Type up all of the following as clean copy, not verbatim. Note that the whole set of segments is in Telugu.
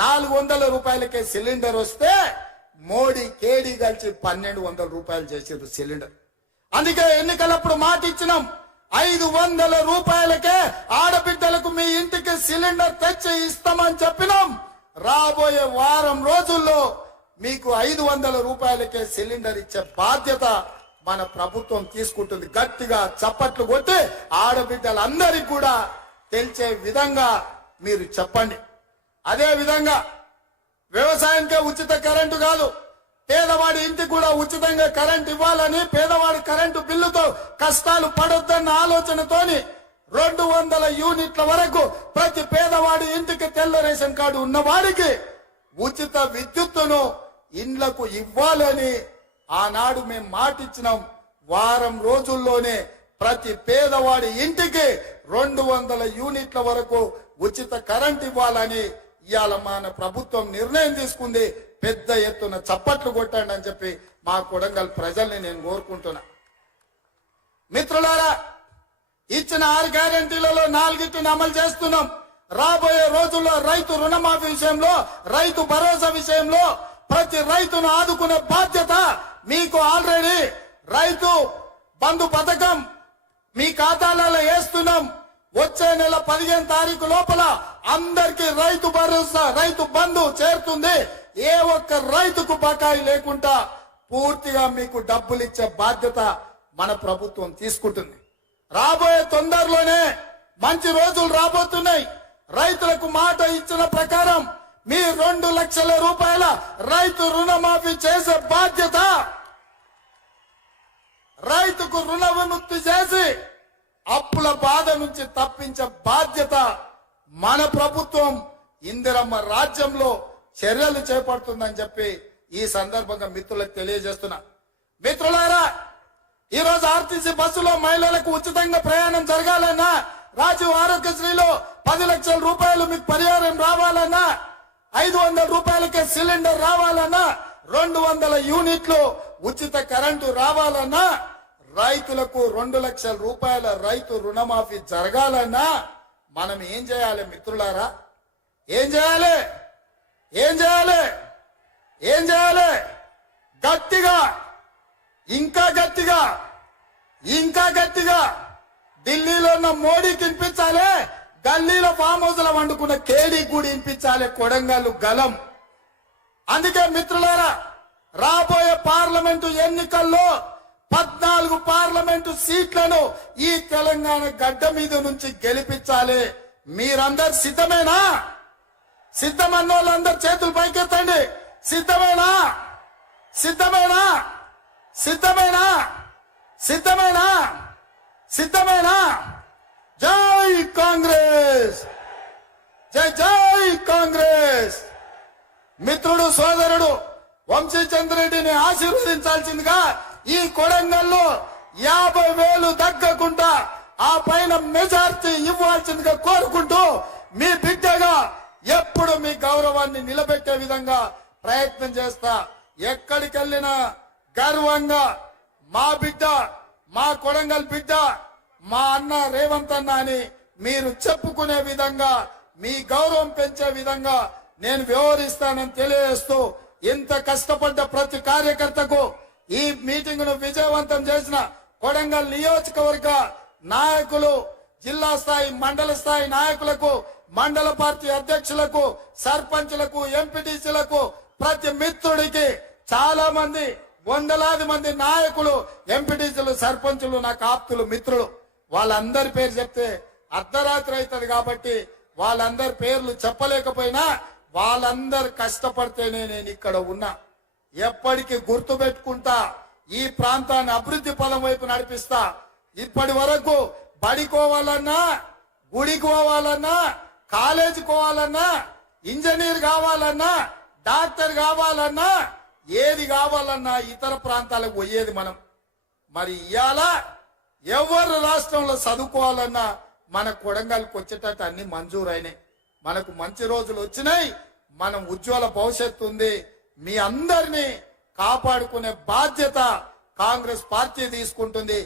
400 రూపాయలకే సిలిండర్ వస్తే మోడీ కేడీ కలిసి 1200 రూపాయలు చేసారు సిలిండర్. అందుకే ఎన్నికలప్పుడు మాట ఇచ్చినాం, 500 రూపాయలకే ఆడబిడ్డలకు మీ ఇంటికి సిలిండర్ తెచ్చి ఇస్తామని చెప్పినాం. రాబోయే వారం రోజుల్లో మీకు 500 రూపాయలకే సిలిండర్ ఇచ్చే బాధ్యత మన ప్రభుత్వం తీసుకుంటుంది. గట్టిగా చప్పట్లు కొట్టి ఆడబిడ్డలందరికీ కూడా తెలిసే విధంగా మీరు చెప్పండి. అదే విధంగా వ్యవసాయానికే ఉచిత కరెంటు కాదు, పేదవాడి ఇంటికి కూడా ఉచితంగా కరెంట్ ఇవ్వాలని, పేదవాడి కరెంటు బిల్లుతో కష్టాలు పడొద్దన్న ఆలోచనతోని 200 యూనిట్ల వరకు ప్రతి పేదవాడి ఇంటికి తెల్ల రేషన్ కార్డు ఉన్నవాడికి ఉచిత విద్యుత్తును ఇండ్లకు ఇవ్వాలని ఆనాడు మేము మాటిచ్చినాం. వారం రోజుల్లోనే ప్రతి పేదవాడి ఇంటికి 200 యూనిట్ల వరకు ఉచిత కరెంట్ ఇవ్వాలని ఇవాళ మన ప్రభుత్వం నిర్ణయం తీసుకుంది. పెద్ద ఎత్తున చప్పట్లు కొట్టండి అని చెప్పి మా కొడంగల్ ప్రజల్ని నేను కోరుకుంటున్నా. మిత్రులారా, ఇచ్చిన 6 గ్యారెంటీలలో 4టిని అమలు చేస్తున్నాం. రాబోయే రోజుల్లో రైతు రుణమాఫీ విషయంలో, రైతు భరోసా విషయంలో ప్రతి రైతును ఆదుకునే బాధ్యత మీకు. ఆల్రెడీ రైతు బంధు పథకం మీ ఖాతాలలో వేస్తున్నాం. వచ్చే నెల 15 తారీఖు లోపల అందరికీ రైతు భరోసా, రైతు బంధు చేరుతుంది. ఏ ఒక్క రైతుకు బకాయి లేకుండా పూర్తిగా మీకు డబ్బులు ఇచ్చే బాధ్యత మన ప్రభుత్వం తీసుకుంటుంది. రాబోయే తొందరలోనే మంచి రోజులు రాబోతున్నాయి. రైతులకు మాట ఇచ్చిన ప్రకారం మీ 2 లక్షల రూపాయల రైతు రుణమాఫీ చేసే బాధ్యత, రైతుకు రుణ విముక్తి చేసి అప్పుల బాధ నుంచి తప్పించే బాధ్యత మన ప్రభుత్వం ఇందిరమ్మ రాజ్యంలో చర్యలు చేపడుతుందని చెప్పి ఈ సందర్భంగా మిత్రులకు తెలియజేస్తున్నా. మిత్రులారా, ఈరోజు ఆర్టీసీ బస్సులో మహిళలకు ఉచితంగా ప్రయాణం జరగాలన్నా, రాజీవ్ ఆరోగ్యశ్రీలో 10 లక్షల రూపాయలు మీకు పరిహారం రావాలన్నా, 500 రూపాయలకే సిలిండర్ రావాలన్నా, 200 యూనిట్లు ఉచిత కరెంటు రావాలన్నా, రైతులకు 2 లక్షల రూపాయల రైతు రుణమాఫీ జరగాలన్నా మనం ఏం చేయాలి మిత్రులారా? ఏం చేయాలి? ఏం చేయాలి? ఏం చేయాలి? గట్టిగా, ఇంకా గట్టిగా, ఇంకా గట్టిగా ఢిల్లీలో ఉన్న మోడీకి వినిపించాలి, గల్లీలో ఫామ్ హౌస్ లో వండుకున్న కేడీ కూడా వినిపించాలి కొడంగల్ గలం. అందుకే మిత్రులారా, రాబోయే పార్లమెంటు ఎన్నికల్లో 14 పార్లమెంటు సీట్లను ఈ తెలంగాణ గడ్డ మీద నుంచి గెలిపించాలి. మీరందరు సిద్ధమేనా? సిద్ధమన్న వాళ్ళందరూ చేతులు పైకెత్తండి. సిద్ధమేనా? సిద్ధమేనా? సిద్ధమేనా? సిద్ధమేనా? సిద్ధమేనా? జై కాంగ్రెస్, జై జై కాంగ్రెస్. మిత్రుడు సోదరుడు వంశీచంద్రెడ్డిని ఆశీర్వదించాల్సిందిగా ఈ కొడంగల్లో 50,000 తగ్గకుండా ఆ పైన మెజార్టీ ఇవ్వాల్సిందిగా కోరుకుంటూ మీ బిడ్డగా ఎప్పుడు మీ గౌరవాన్ని నిలబెట్టే విధంగా ప్రయత్నం చేస్తా. ఎక్కడికి వెళ్ళినా గర్వంగా మా బిడ్డ, మా కొడంగల్ బిడ్డ, మా అన్న రేవంత్ అన్న అని మీరు చెప్పుకునే విధంగా, మీ గౌరవం పెంచే విధంగా నేను వ్యవహరిస్తానని తెలియజేస్తూ, ఇంత కష్టపడ్డ ప్రతి కార్యకర్తకు, ఈ మీటింగ్ ను విజయవంతం చేసిన కొడంగల్ నియోజకవర్గ నాయకులు, జిల్లా స్థాయి మండల స్థాయి నాయకులకు, మండల పార్టీ అధ్యక్షులకు, సర్పంచులకు, ఎంపీటీసీలకు, ప్రతి మిత్రుడికి, చాలా మంది వందలాది మంది నాయకులు, ఎంపీటీసీలు, సర్పంచులు నాకు ఆప్తులు, మిత్రులు, వాళ్ళందరి పేరు చెప్తే అర్ధరాత్రి అవుతుంది కాబట్టి వాళ్ళందరి పేర్లు చెప్పలేకపోయినా వాళ్ళందరు కష్టపడితేనే నేను ఇక్కడ ఉన్నా. ఎప్పటికీ గుర్తు పెట్టుకుంటా, ఈ ప్రాంతాన్ని అభివృద్ధి పదం వైపు నడిపిస్తా. ఇప్పటి వరకు బడికోవాలన్నా, గుడికి పోవాలన్నా, కాలేజీ పోవాలన్నా, ఇంజనీర్ కావాలన్నా, డాక్టర్ కావాలన్నా, ఏది కావాలన్నా ఇతర ప్రాంతాలకు పోయేది మనం. మరి ఇవాళ ఎవరు రాష్ట్రంలో చదువుకోవాలన్నా మన కొడంగల్కి వచ్చేటట్టు అన్ని మంజూరైనాయి. మనకు మంచి రోజులు వచ్చినాయి. మనం ఉజ్వల భవిష్యత్తు ఉంది. మీ అందరినీ కాపాడుకునే బాధ్యత కాంగ్రెస్ పార్టీ తీసుకుంటుంది.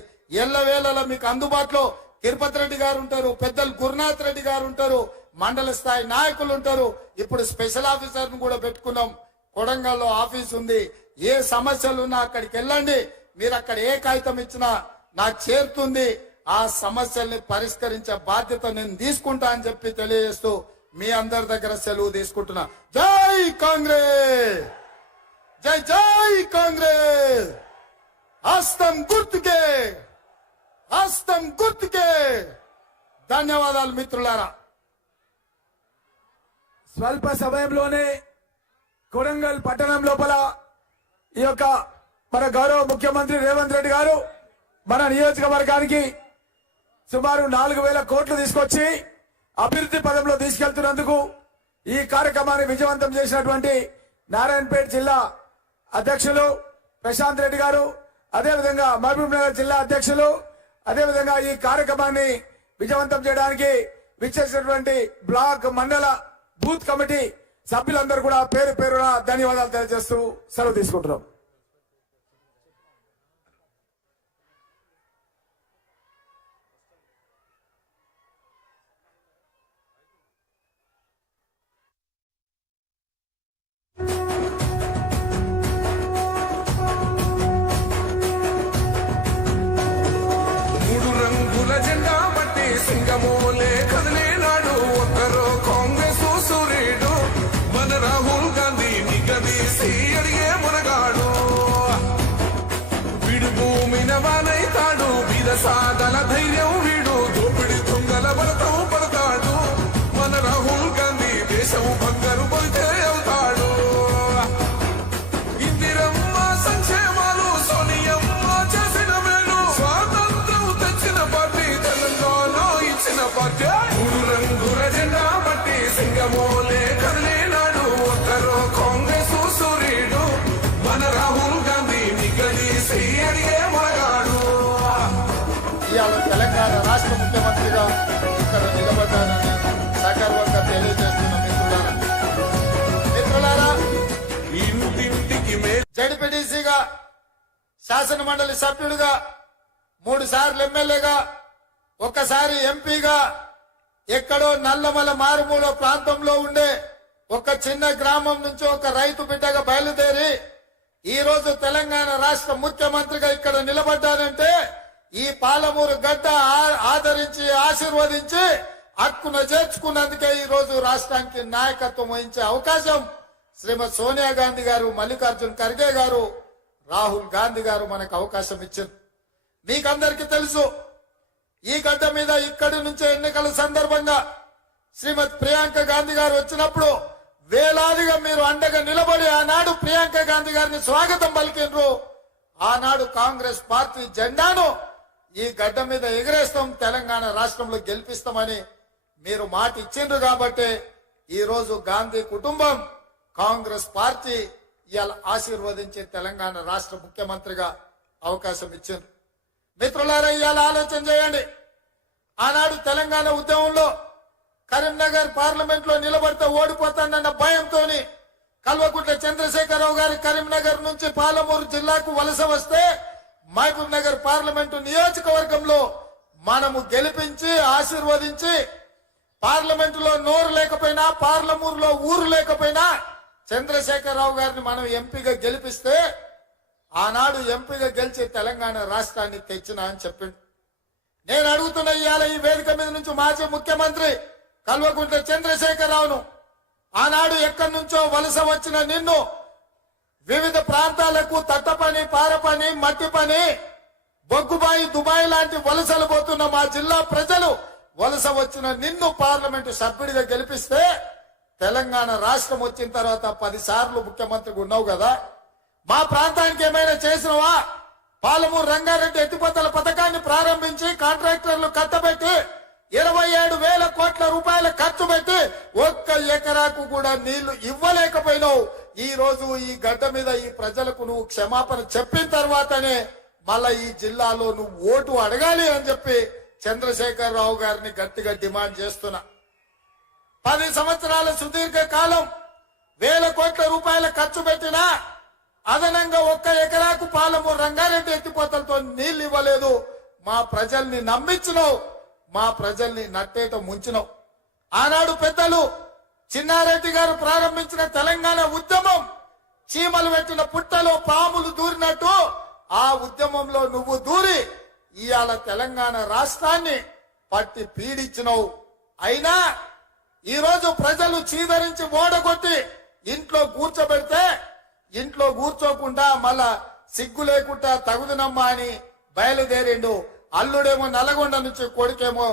ఎల్లవేళలా మీకు అందుబాటులో తిరుపతి రెడ్డి గారు ఉంటారు, పెద్దలు గురునాథ్ రెడ్డి గారు ఉంటారు, మండల స్థాయి నాయకులు ఉంటారు. ఇప్పుడు స్పెషల్ ఆఫీసర్ ను కూడా పెట్టుకున్నాం. కొడంగల్లో ఆఫీస్ ఉంది. ఏ సమస్యలు ఉన్నా అక్కడికి వెళ్ళండి. మీరు అక్కడ ఏ కాగితం ఇచ్చినా నాకు చేరుతుంది. ఆ సమస్యల్ని పరిష్కరించే బాధ్యత నేను తీసుకుంటా అని చెప్పి తెలియజేస్తూ మీ అందరి దగ్గర సెలవు తీసుకుంటున్నా. జై కాంగ్రెస్, జై జై కాంగ్రెస్. హస్తం గుర్తుకే, హస్తం గుర్తుకే. ధన్యవాదాలు మిత్రులారా. స్వల్ప సమయంలోనే కొడంగల్ పట్టణం లోపల ఈ యొక్క మన గౌరవ ముఖ్యమంత్రి రేవంత్ రెడ్డి గారు మన నియోజకవర్గానికి సుమారు 4,000 కోట్లు తీసుకొచ్చి అభివృద్ధి పదంలో తీసుకెళ్తున్నందుకు ఈ కార్యక్రమాన్ని విజయవంతం చేసినటువంటి నారాయణపేట జిల్లా అధ్యక్షులు ప్రశాంత్ రెడ్డి గారు, అదేవిధంగా మహబూబ్ నగర్ జిల్లా అధ్యక్షులు, అదేవిధంగా ఈ కార్యక్రమాన్ని విజయవంతం చేయడానికి విచ్చేసినటువంటి బ్లాక్ మండల బూత్ కమిటీ సభ్యులందరూ కూడా పేరు పేరున ధన్యవాదాలు తెలియజేస్తూ సెలవు తీసుకుంటున్నాం. సింగమోలే కదిలేనాడు ఒక్కరో కాంగ్రెస్ సూర్యుడు మన రాహుల్ గాంధీ నిగదీసి అడిగే మునగాడు. వీడు భూమిన వానైతాడు, వీర సాగల ధైర్యం వీడు, దోపిడి దొంగల బలతం పడతాడు. మన రాహుల్ గాంధీ దేశం బంగారు పొలితే అవుతాడు. ఇందిరమ్మ సంక్షేమాలు సోనియమ్మ చేసిన మేలు, స్వాతంత్రం తెచ్చిన పార్టీ తెలంగాణ ఇచ్చిన పార్టీ. 3 రంగుల జెండా బట్టి సింగమోలే కదిలేనాడు ఒక్కరో కాంగ్రెస్ సూర్యుడు మన రాహుల్ గాంధీ నిగదీసి అడిగే మొనగాడు. ఇవాళ తెలంగాణ రాష్ట్ర ముఖ్యమంత్రిగా ఇక్కడ నిలబడ్డానని సగర్వంగా తెలియజేస్తున్న మిత్రులారా, ఇంటింటికి జడ్పీటీసీగా, శాసన మండలి సభ్యుడిగా, 3 సార్లు ఎమ్మెల్యేగా, ఒక్కసారి ఎంపీగా, ఎక్కడో నల్లమల మారుమూల ప్రాంతంలో ఉండే ఒక చిన్న గ్రామం నుంచి ఒక రైతు బిడ్డగా బయలుదేరి ఈ రోజు తెలంగాణ రాష్ట్ర ముఖ్యమంత్రిగా ఇక్కడ నిలబడ్డానంటే ఈ పాలమూరు గడ్డ ఆదరించి ఆశీర్వదించి హక్కున చేర్చుకున్నందుకే ఈ రోజు రాష్ట్రానికి నాయకత్వం వహించే అవకాశం శ్రీమతి సోనియా గాంధీ గారు, మల్లికార్జున్ ఖర్గే గారు, రాహుల్ గాంధీ గారు మనకు అవకాశం ఇచ్చారు. మీకందరికీ తెలుసు, ఈ గడ్డ మీద ఇక్కడి నుంచే ఎన్నికల సందర్భంగా శ్రీమతి ప్రియాంక గాంధీ గారు వచ్చినప్పుడు వేలాదిగా మీరు అండగా నిలబడి ఆనాడు ప్రియాంక గాంధీ గారిని స్వాగతం పలికిండ్రు. ఆనాడు కాంగ్రెస్ పార్టీ జెండాను ఈ గడ్డ మీద ఎగిరేస్తాం, తెలంగాణ రాష్ట్రంలో గెలిపిస్తామని మీరు మాట ఇచ్చిండ్రు. కాబట్టి ఈ రోజు గాంధీ కుటుంబం, కాంగ్రెస్ పార్టీ ఇవాళ ఆశీర్వదించి తెలంగాణ రాష్ట్ర ముఖ్యమంత్రిగా అవకాశం ఇచ్చింది. మిత్రులారా, ఇవాళ ఆలోచన చేయండి. ఆనాడు తెలంగాణ ఉద్యమంలో కరీంనగర్ పార్లమెంట్ లో నిలబడితే ఓడిపోతానన్న భయంతో కల్వకుంట్ల చంద్రశేఖరరావు గారి కరీంనగర్ నుంచి పాలమూరు జిల్లాకు వలస వస్తే మహబూబ్ నగర్ పార్లమెంటు నియోజకవర్గంలో మనము గెలిపించి ఆశీర్వదించి పార్లమెంటులో నోరు లేకపోయినా, పార్లమూరులో ఊరు లేకపోయినా చంద్రశేఖరరావు గారిని మనం ఎంపీగా గెలిపిస్తే ఆనాడు ఎంపీగా గెలిచి తెలంగాణ రాష్ట్రాన్ని తెచ్చినా అని చెప్పిండు. నేను అడుగుతున్న ఇవాళ ఈ వేదిక మీద నుంచి మాజీ ముఖ్యమంత్రి కల్వకుంట్ల చంద్రశేఖరరావును, ఆనాడు ఎక్కడి నుంచో వలస వచ్చిన నిన్ను, వివిధ ప్రాంతాలకు తట్ట పని, పార పని, మట్టి పని, బొగ్గుబాయి, దుబాయ్ లాంటి వలసలు పోతున్న మా జిల్లా ప్రజలు వలస వచ్చిన నిన్ను పార్లమెంటు సభ్యుడిగా గెలిపిస్తే తెలంగాణ రాష్ట్రం వచ్చిన తర్వాత 10 సార్లు ముఖ్యమంత్రిగా ఉన్నావు కదా, మా ప్రాంతానికి ఏమైనా చేసినవా? పాలమూరు రంగారెడ్డి ఎత్తిపోతల పథకాన్ని ప్రారంభించి కాంట్రాక్టర్లు కట్టబెట్టి 27,000 కోట్ల రూపాయల ఖర్చు పెట్టి 1 ఎకరాకు కూడా నీళ్లు ఇవ్వలేకపోయినావు. ఈ రోజు ఈ గడ్డ మీద ఈ ప్రజలకు నువ్వు క్షమాపణ చెప్పిన తర్వాతనే మళ్ళా ఈ జిల్లాలో నువ్వు ఓటు అడగాలి అని చెప్పి చంద్రశేఖరరావు గారిని గట్టిగా డిమాండ్ చేస్తున్నా. 10 సంవత్సరాల సుదీర్ఘ కాలం 1,000 కోట్ల రూపాయల ఖర్చు పెట్టినా అదనంగా 1 ఎకరాకు పాలమూరు రంగారెడ్డి ఎత్తిపోతలతో నీళ్లు ఇవ్వలేదు. మా ప్రజల్ని నమ్మించినావు, మా ప్రజల్ని నట్టేట ముంచినావు. ఆనాడు పెద్దలు చిన్నారెడ్డి గారు ప్రారంభించిన తెలంగాణ ఉద్యమం చీమలు పెట్టిన పుట్టలో పాములు దూరినట్టు ఆ ఉద్యమంలో నువ్వు దూరి ఇవాళ తెలంగాణ రాష్ట్రాన్ని పట్టి పీడించినవు. అయినా ఈరోజు ప్రజలు చీదరించి ఓడగొట్టి ఇంట్లో కూర్చోబెడితే ఇంట్లో కూర్చోకుండా మళ్ళా సిగ్గు లేకుండా తగుదునమ్మా అని బయలుదేరిండు. అల్లుడేమో నల్గొండ నుంచి, కొడుకేమో